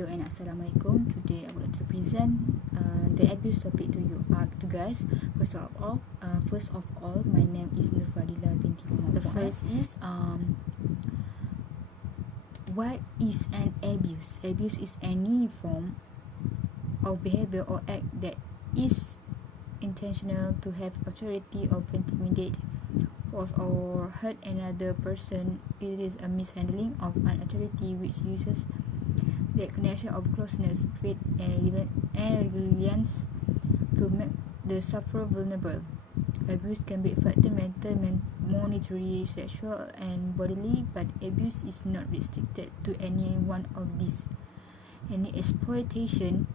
Hello and Assalamualaikum. Today I would like to present the abuse topic to you guys. First of all, my name is Nurfadila binti Muhammad. The first is what is an abuse? Abuse is any form of behavior or act that is intentional to have authority or intimidate, force or hurt another person. It is a mishandling of an authority which uses the connection of closeness, faith and reliance to make the sufferer vulnerable. Abuse can be affected mental, monetary, sexual and bodily, but abuse is not restricted to any one of these. Any exploitation,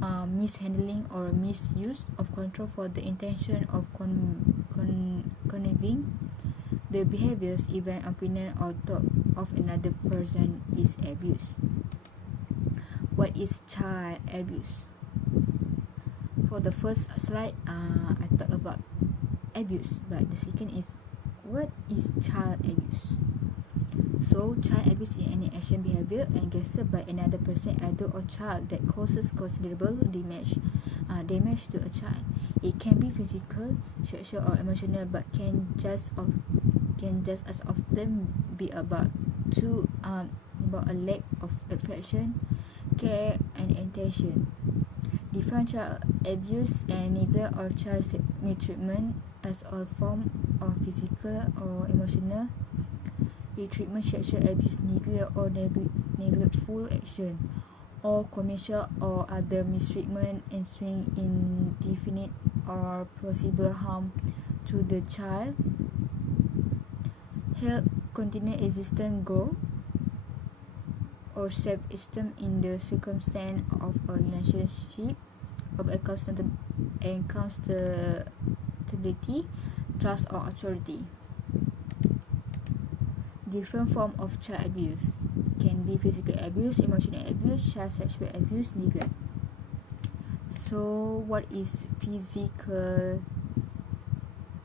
mishandling or misuse of control for the intention of conniving the behaviors, event, opinion or thought of another person is abuse. What is child abuse? For the first slide, I talk about abuse, but the second is what is child abuse? So, child abuse is any action, behavior engaged by another person, adult or child, that causes considerable damage to a child. It can be physical, sexual or emotional, but can just as often be about a lack of affection, care and attention. Different child abuse and neglect or child mistreatment as a form of physical or emotional treatment, sexual abuse, neglect or neglectful action, or commercial or other mistreatment ensuing indefinite or possible harm to the child, health, continued existence, growth, or self-esteem in the circumstance of a relationship of accountability, trust or authority. Different form of child abuse can be physical abuse, emotional abuse, child sexual abuse, neglect. So, what is physical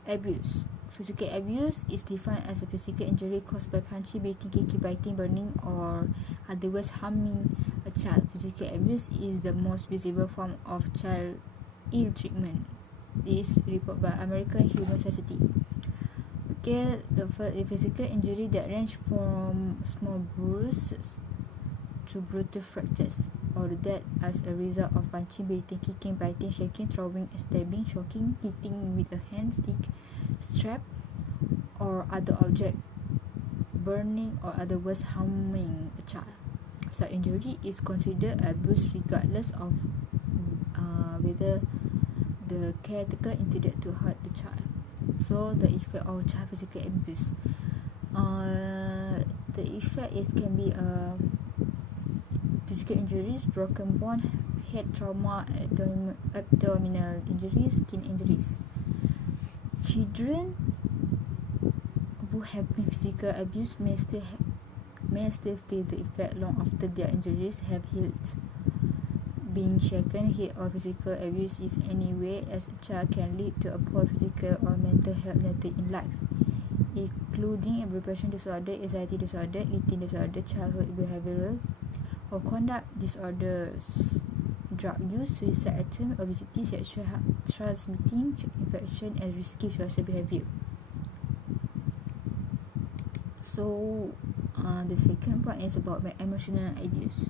abuse? Physical abuse is defined as a physical injury caused by punching, beating, kicking, biting, burning, or otherwise harming a child. Physical abuse is the most visible form of child ill treatment. This is reported by American Human Society. Okay, the physical injury that range from small bruises to brutal fractures, or death as a result of punching, beating, kicking, biting, shaking, throwing, stabbing, shocking, hitting with a hand, stick, strap or other object, burning or otherwise harming a child. Such injury is considered abuse regardless of whether the caretaker intended to hurt the child. So, the effect of child physical abuse. The effect can be physical injuries, broken bone, head trauma, abdominal injuries, skin injuries. Children who have been physical abused may still feel the effect long after their injuries have healed. Being shaken, hit or physical abuse is any way as a child can lead to a poor physical or mental health later in life, including depression disorder, anxiety disorder, eating disorder, childhood behavioral or conduct disorders, drug use, suicide attempt, obesity, sexual transmitting infection and risky social behavior. So, the second point is about emotional abuse.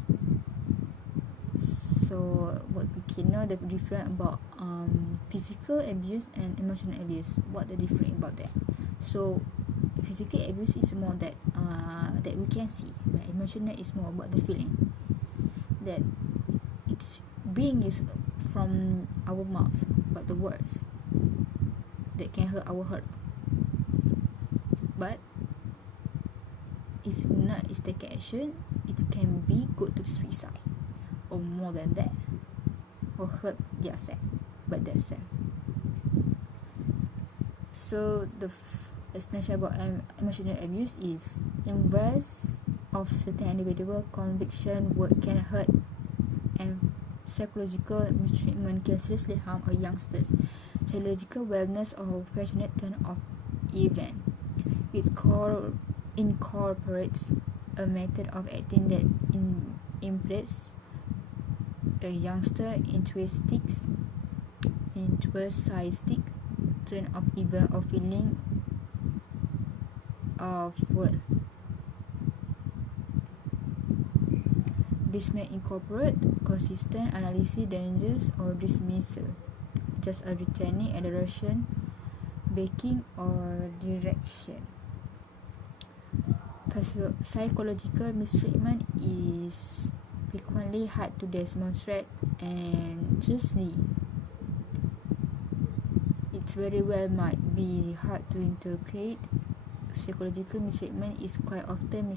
So, what we can know the difference about physical abuse and emotional abuse. What the difference about that? So, physical abuse is more that we can see, but emotional is more about the feeling that it's being used from our mouth, but the words that can hurt our heart. But if not is taken action, it can be go to suicide, or more than that, or hurt themselves, but themselves. So the explanation about emotional abuse is embrace of certain individual conviction word can hurt, and psychological mistreatment can seriously harm a youngster's psychological wellness or passionate turn of event. It incorporates a method of acting that implants a youngster enthusiastic turn of event or feeling of worth. This may incorporate consistent analysis, dangers, or dismissal, just as retaining adoration, backing, or direction. Psychological mistreatment is frequently hard to demonstrate, and truthfully, it very well might be hard to interpret. Psychological mistreatment is quite often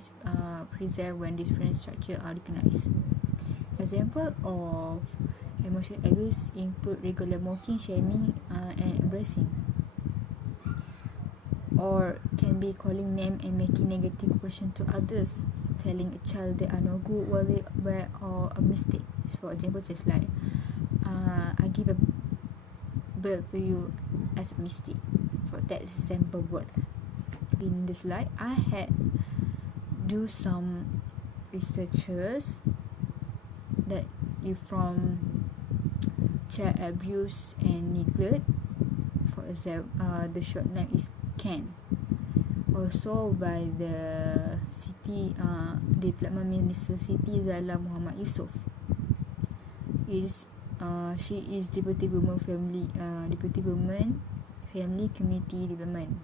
preserved when different structures are recognized. Examples of emotional abuse include regular mocking, shaming, and embracing, or can be calling names and making negative impression to others, telling a child they are no good, worthy, bad, or a mistake. For example, just like I give a birth to you as a mistake. For that example word. In the slide, I had do some researches that is from child abuse and neglect. For example, the short name is CAN, also by the City Development Minister Siti Zala Muhammad Yusof. She is Deputy Women Family Community Development.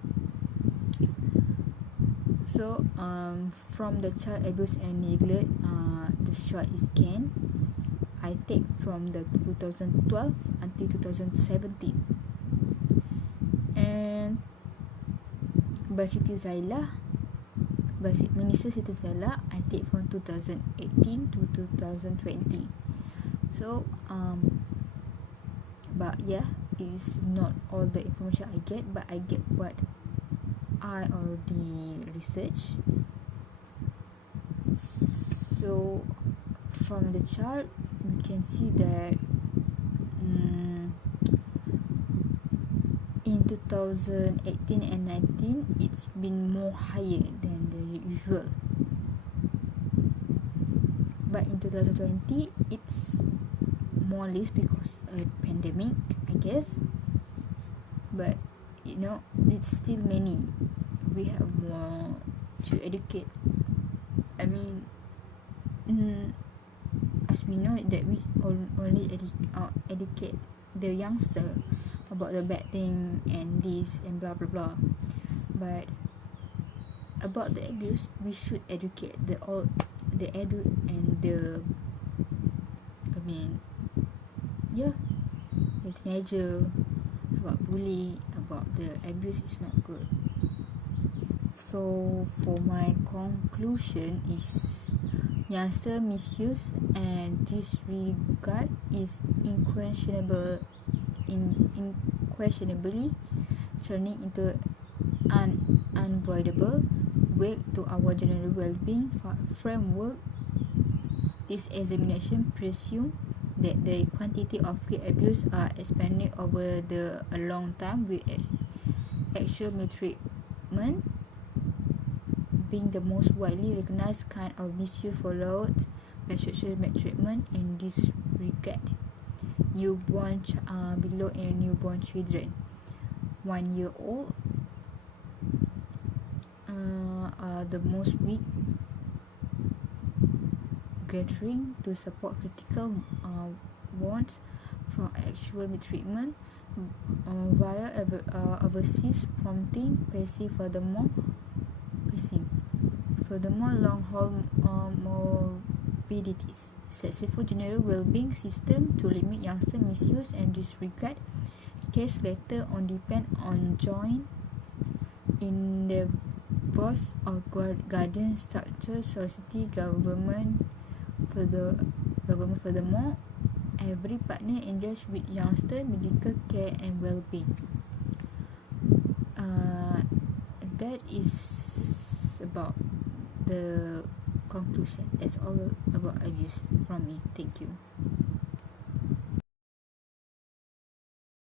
So from the child abuse and neglect, the short is CAN. I take from the 2012 until 2017, and by Minister Siti Zala, I take from 2018 to 2020. So but yeah, it is not all the information I get, but I get what I already researched. So from the chart, we can see that in 2018 and 19, it's been more higher than the usual. But in 2020, it's more or less because of pandemic, I guess. But you know, it's still many. We have more to educate. I mean, as we know that we only educate the youngster about the bad thing and this and blah blah blah. But about the abuse, we should educate the adult and the teenager about bullying, about the abuse is not good. So for my conclusion is, youngster misuse and disregard is unquestionably turning into an unavoidable way to our general well-being framework. This examination presumes that the quantity of peer abuse are expanded over a long time, with actual maltreatment being the most widely recognized kind of misuse, followed by sexual maltreatment and disregard. Newborn below and newborn children 1 year old are the most weak, gathering to support critical wounds from actual mistreatment via overseas prompting pacing. Furthermore, long-haul morbidities. Successful general well-being system to limit youngster misuse and disregard case later on depend on joint endeavors of guardian structure, society, government. Furthermore, every partner engaged with youngster medical care and well-being. That is about the conclusion. That's all about abuse from me. Thank you.